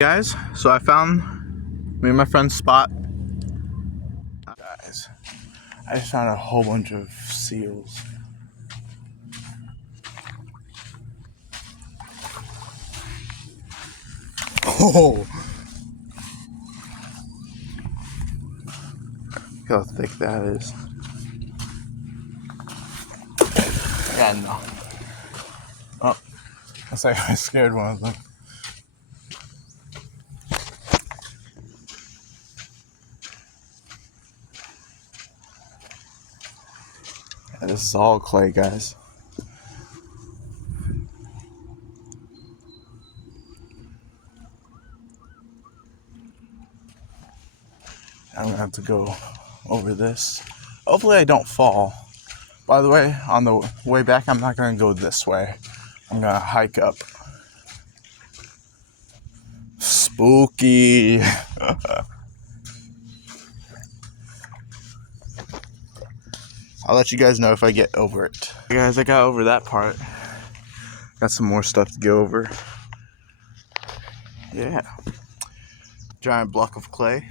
Guys, so I found me and my friend's spot. Guys, I just found a whole bunch of seals. Oh! Look how thick that is. Yeah, no. Oh, looks like I scared one of them. Yeah, this is all clay, guys. I'm gonna have to go over this. Hopefully I don't fall. By the way, on the way back, I'm not gonna go this way. I'm gonna hike up. Spooky. I'll let you guys know if I get over it. Hey guys, I got over that part. Got some more stuff to go over. Yeah. Giant block of clay.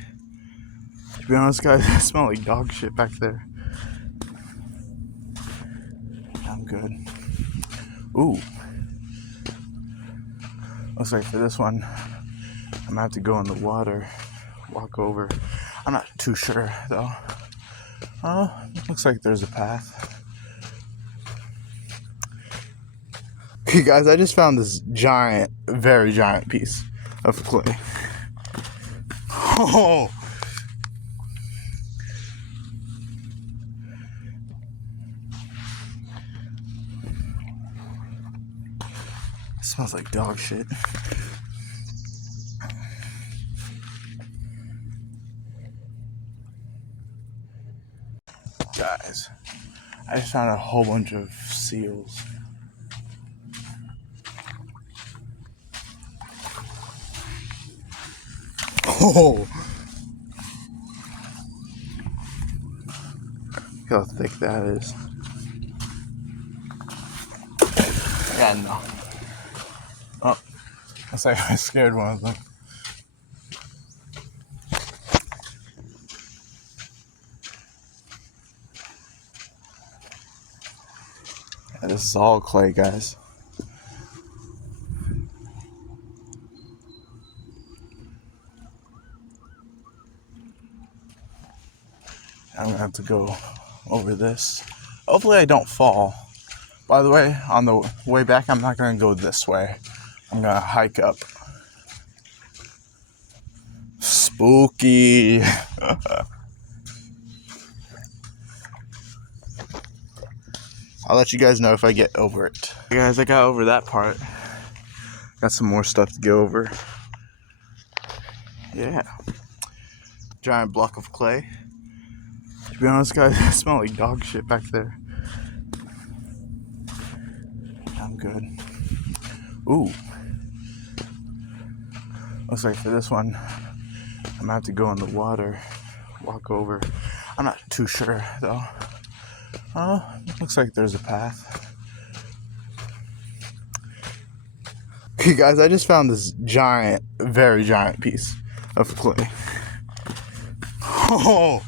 To be honest, guys, I smell like dog shit back there. I'm good. Ooh. Looks like for this one, I'm gonna have to go in the water, walk over. I'm not too sure though. Oh, looks like there's a path. Okay, guys, I just found this giant, very giant piece of clay. Oh! It smells like dog shit. Guys, I just found a whole bunch of seals. Oh! Look how thick that is. Yeah, no. Oh, looks like I scared one of them. Yeah, this is all clay, guys. I'm gonna have to go over this. Hopefully I don't fall. By the way, on the way back, I'm not gonna go this way. I'm gonna hike up. Spooky. I'll let you guys know if I get over it. Hey guys, I got over that part. Got some more stuff to go over. Yeah. Giant block of clay. To be honest, guys, I smell like dog shit back there. I'm good. Ooh. Looks like for this one, I'm gonna have to go in the water, walk over. I'm not too sure though. Oh, looks like there's a path. Okay, guys, I just found this giant, very giant piece of clay. Oh!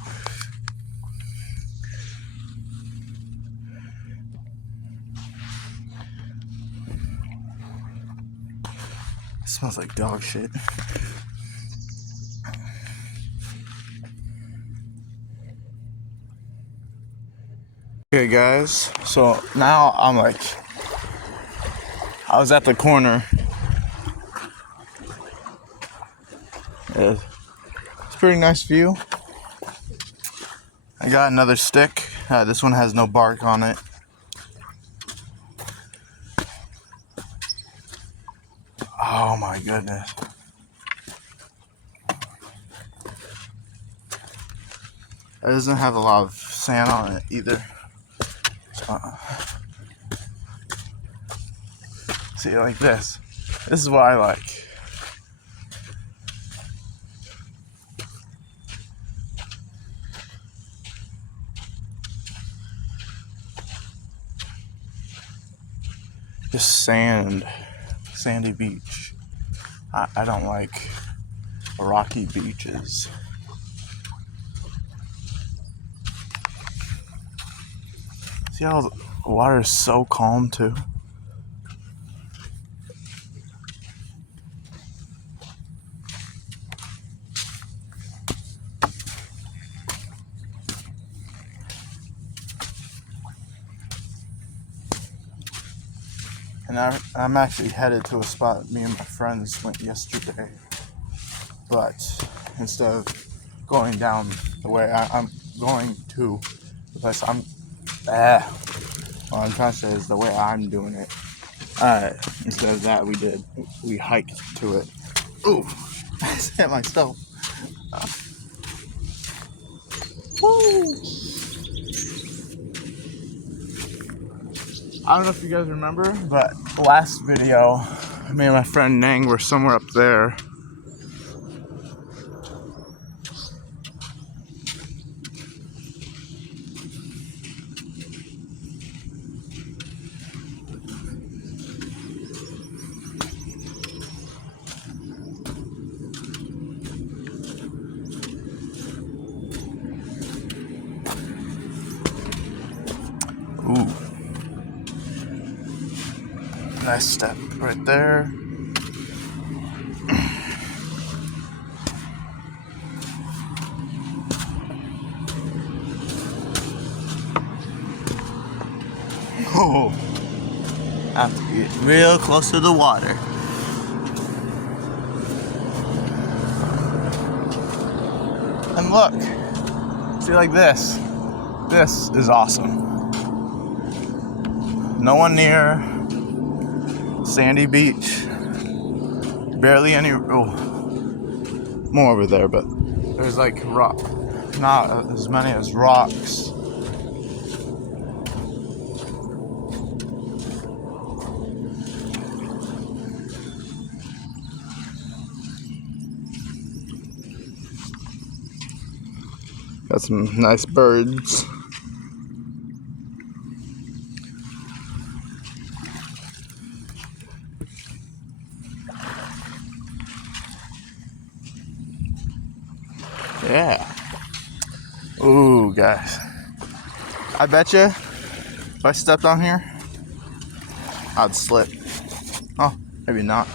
It smells like dog shit. Okay, guys, so now I was at the corner. It's a pretty nice view. I got another stick. This one has no bark on it. Oh my goodness. It doesn't have a lot of sand on it either. See, like this. This is what I like. Just sand. Sandy beach. I don't like rocky beaches. See how the water is so calm too? And I'm actually headed to a spot me and my friends went yesterday. But instead of going down the way I'm going to the place what I'm trying to say is the way I'm doing it. Instead of that, we hiked to it. Ooh, I just hit myself. Woo. I don't know if you guys remember, but last video, me and my friend Nang were somewhere up there. Ooh. Nice step right there. Oh, I have to get real close to the water. And look, see, like this. This is awesome. No one near. Sandy beach. Barely any. Oh, more over there, but there's like rock. Not as many as rocks. Got some nice birds. Yeah. Ooh, guys. I bet you if I stepped on here, I'd slip. Oh, maybe not.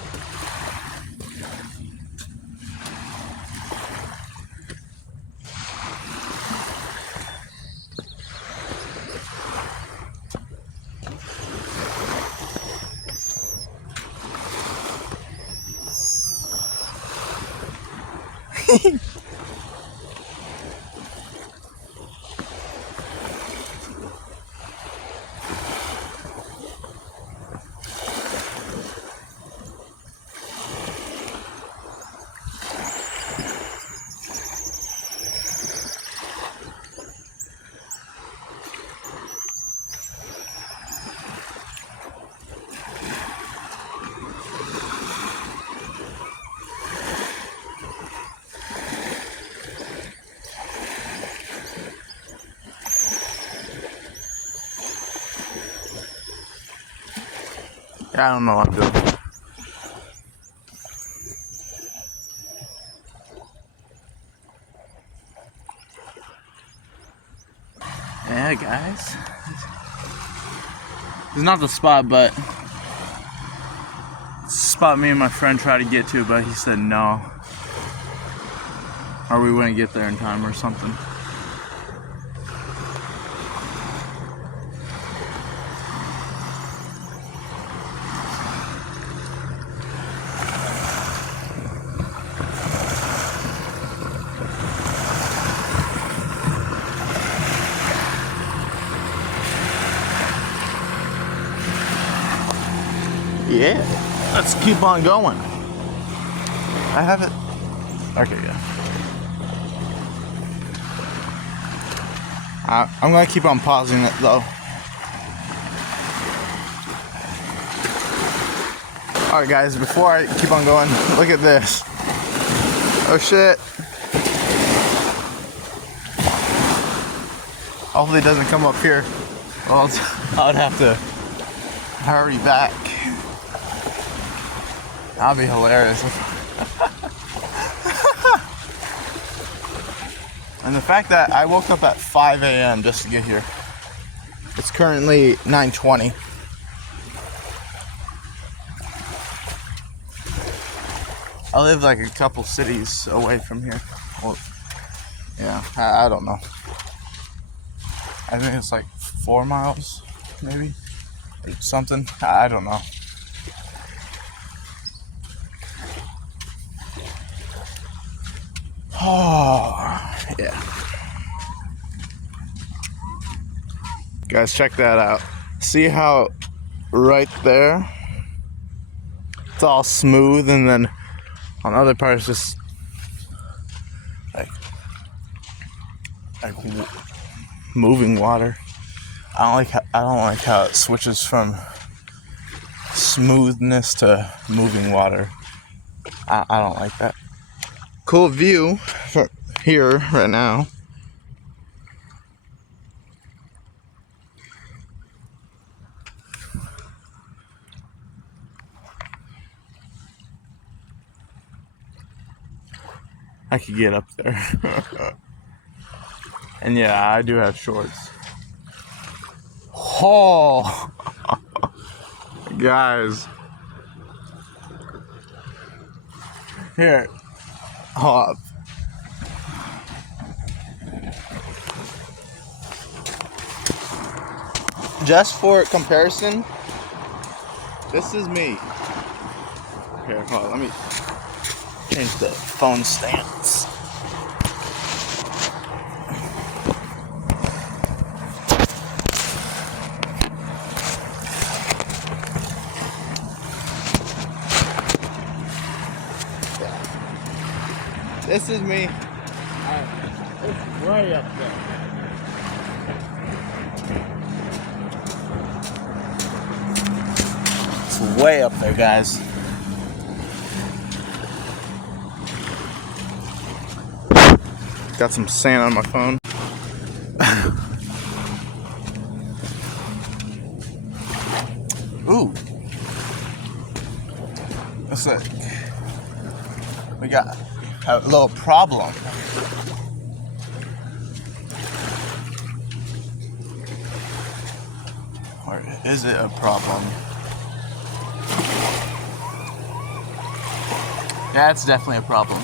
I don't know what I'm doing. Yeah, guys. It's not the spot, but it's the spot me and my friend tried to get to, but he said no. Or we wouldn't get there in time or something. Yeah, let's keep on going. I have it. Okay, yeah. I'm gonna keep on pausing it though. Alright guys, before I keep on going, look at this. Oh shit. Hopefully it doesn't come up here. Well, I would have to hurry back. That'll be hilarious. And the fact that I woke up at 5 a.m. just to get here. It's currently 9:20. I live like a couple cities away from here. Well, yeah, I don't know. I think it's like 4 miles, maybe, or something. I don't know. Oh, yeah. Guys, check that out. See how right there it's all smooth, and then on other parts just like moving water. I don't like how it switches from smoothness to moving water. I don't like that. Cool view from here right now. I could get up there. And yeah, I do have shorts. Oh, guys. Here. Hold up. Just for comparison, this is me. Here, hold on, let me change the phone stance. This is me. It's way up there. It's way up there, guys. Got some sand on my phone. Ooh. Looks like we got a little problem. Or is it a problem? Yeah, it's definitely a problem.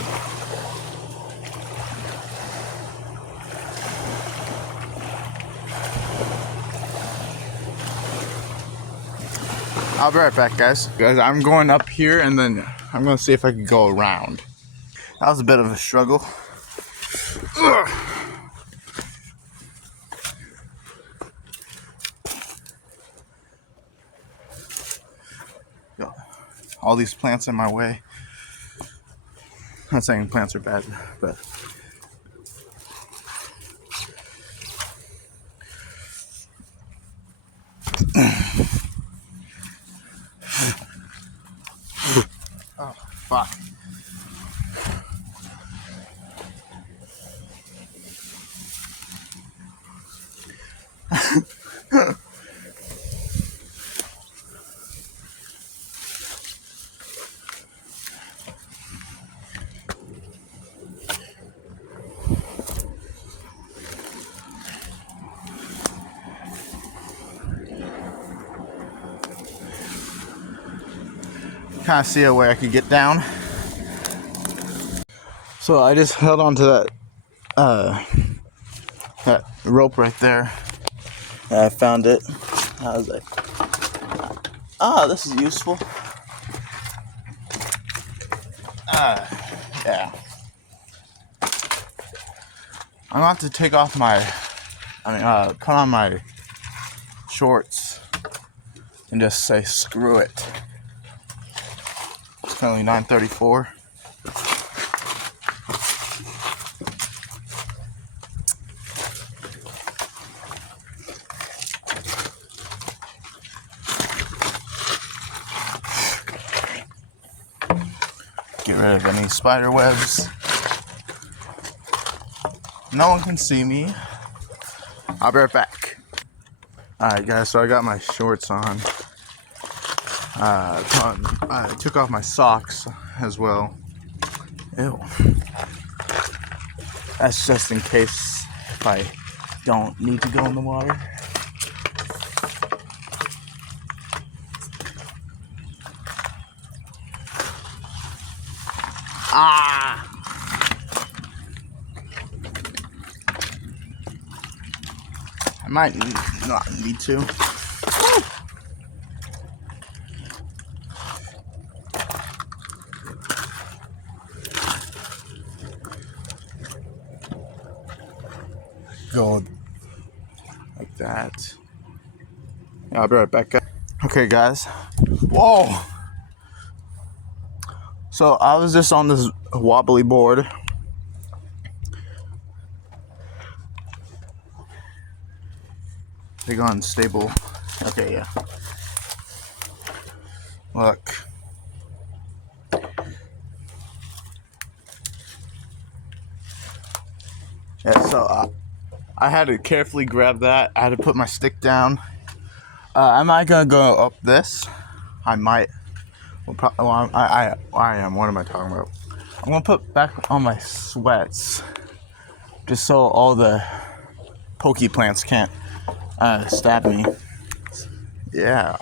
I'll be right back, guys. Guys, I'm going up here and then I'm going to see if I can go around. That was a bit of a struggle. Ugh. All these plants in my way. I'm not saying plants are bad, but oh, fuck. Kind of see a way I could get down. So I just held on to that rope right there. And I found it. I was like, this is useful. Yeah. I'm gonna have to take off put on my shorts and just say screw it. It's currently 9:34. Get rid of any spider webs. No one can see me. I'll be right back. Alright guys, so I got my shorts on. I took off my socks as well. Ew. That's just in case if I don't need to go in the water. Ah! I might not need to. Go like that. Yeah, I'll be right back. Okay, guys. Whoa! So I was just on this wobbly board. Big unstable. Okay, yeah. Look. Yeah, so I had to carefully grab that. I had to put my stick down. Am I gonna go up this? I might. Well, I am. What am I talking about? I'm gonna put back on my sweats, just so all the pokey plants can't stab me. Yeah,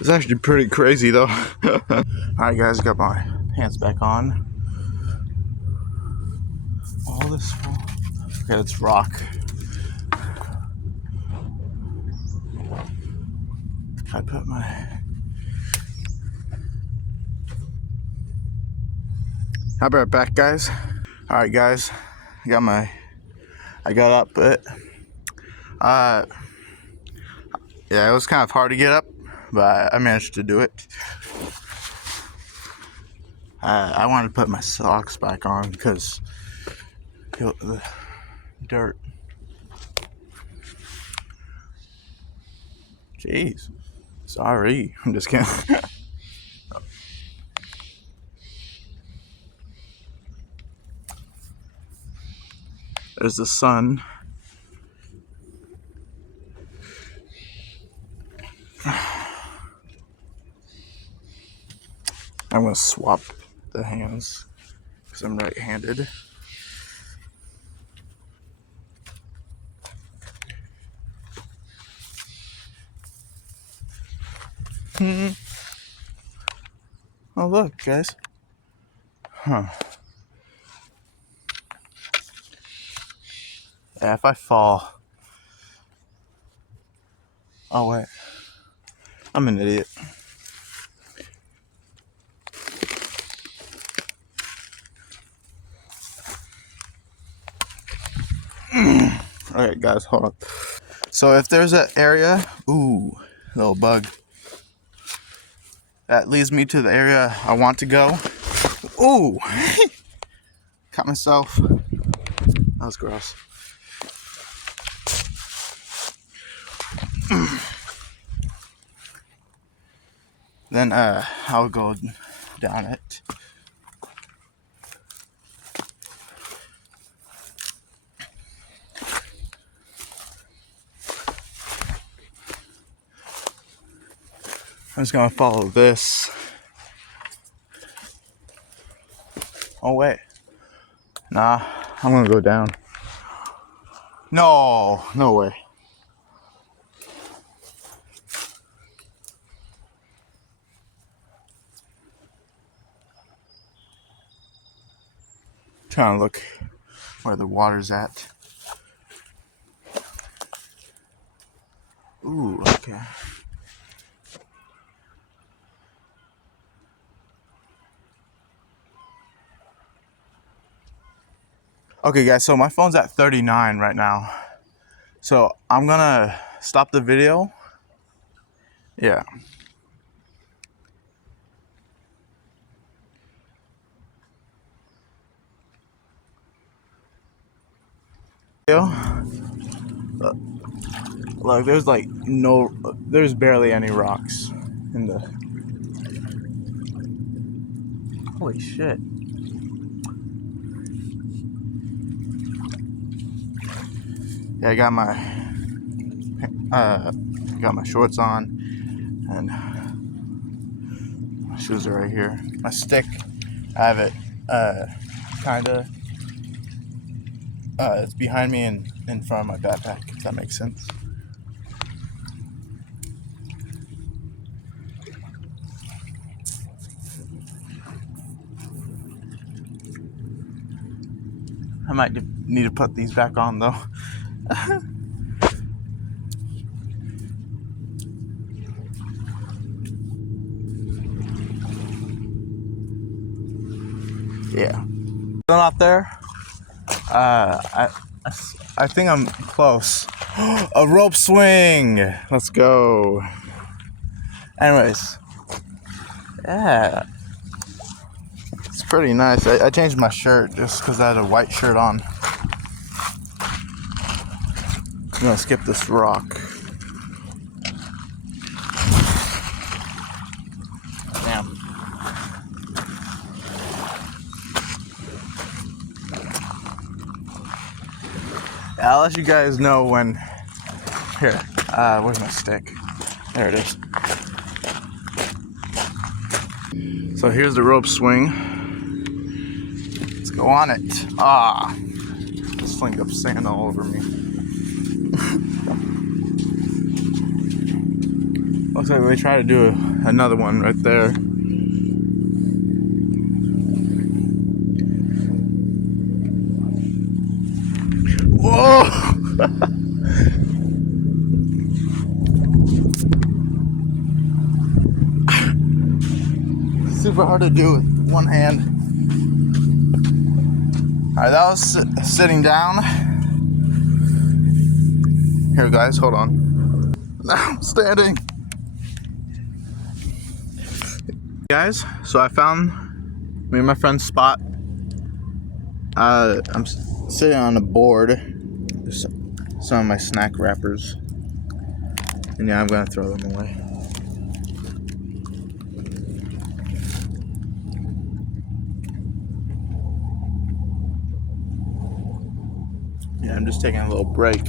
it's actually pretty crazy though. All right, guys, got my pants back on. All this. Okay, let's rock. I put my. I'll be right back, guys. All right, guys, I got up, but yeah, it was kind of hard to get up, but I managed to do it. I wanted to put my socks back on because the dirt. Jeez, sorry, I'm just kidding. There's the sun. I'm gonna swap the hands because I'm right-handed. Oh look, guys. Huh. Yeah, if I fall. Oh wait. I'm an idiot. Alright, guys, hold on. So if there's an area, ooh, little bug, that leads me to the area I want to go. Ooh, cut myself. That was gross. Then I'll go down it. I'm just gonna follow this. Oh wait, nah, I'm gonna go down. No way. Trying to look where the water's at. Ooh, okay. Okay, guys, so my phone's at 39 right now. So I'm gonna stop the video. Yeah. Look, there's barely any rocks in the. Holy shit. Yeah, I got my shorts on, and shoes are right here. My stick, I have it kinda it's behind me and in front of my backpack, if that makes sense. I might need to put these back on though. Yeah. Still out there. I think I'm close. A rope swing. Let's go. Anyways, yeah, it's pretty nice. I changed my shirt just because I had a white shirt on. I'm gonna skip this rock. Damn. Yeah, I'll let you guys know when. Here, where's my stick? There it is. So here's the rope swing. Let's go on it. Just flinged up sand all over me. Looks like we try to do another one right there. Whoa! Super hard to do with one hand. Alright, that was sitting down. Here, guys, hold on. Now I'm standing. Guys, so I found me and my friend's spot. I'm sitting on a board. There's some of my snack wrappers. And yeah, I'm gonna throw them away. Yeah, I'm just taking a little break.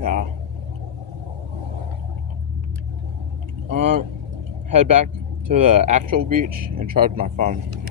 Yeah. Head back to the actual beach and charge my phone.